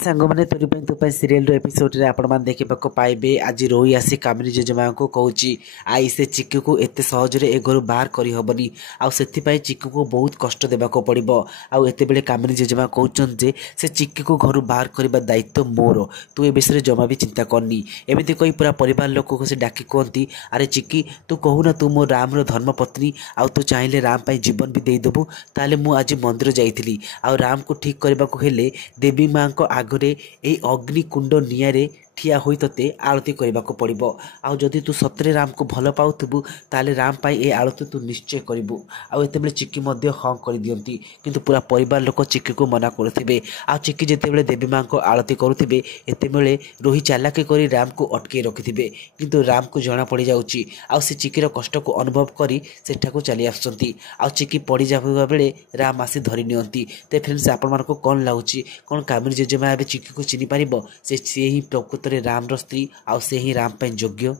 सांग मैंने तोरी सीरियल एपिसोड रे आपण मैंने देखा पाइबे आज रोही आसी कामिनी जेजेमा को कहूँ आई से चिक्कू को एत सहजरे ए घर बाहर करहबनी आउ से चिक्कू को बहुत कष्ट देवाक पड़ो आउ एत बेले कामिनी जेजेमा कहते जे से चिक्कू को घर बाहर करने दायित्व मोर तू ए विषय जमा भी चिंता करनी एमती कही पूरा परिवार लोक को से डाकी कहती अरे चिक्की तू कहूना तू मो राम धर्म पत्नी आउ तू चाहिए राम पाई जीवन भी देदेबू ताले मु आज मंदिर जाइली आउ राम को ठीक करने को हेले देवी माँ को आगरे ए अग्निकुंड निआरे ठिया होई तते आरती करने को पड़ो आउ जदि तू सतरे राम को भल पाउथबु ताले राम पाई ए आरती तू निश्चय करिबु आउ एते बेले चिक्की मध्य हाँ कर दियंती किंतु पूरा परिवार लोक चिक्की को मना करुथिबे आ चिक्की जेते बेले देवी माँ को आरती करुथिबे एते बेले रोही चालाकी करी राम को अटके रखिथिबे किंतु राम को जना पड़ी जाउची आउ से चिक्कीर कष्ट को अनुभव करी सेठाको चली आसुचंती आउ चिक्की पड़ी जाबा बेले राम आसी धरि नियंती ते फ्रेंड्स आपण मानको कोन लाଗୁची कोन कामिनी जेजेमा एबे चिक्की को चिनी पारिबो से ही प्रकृत राम स्त्री आउ से ही राम योग्य।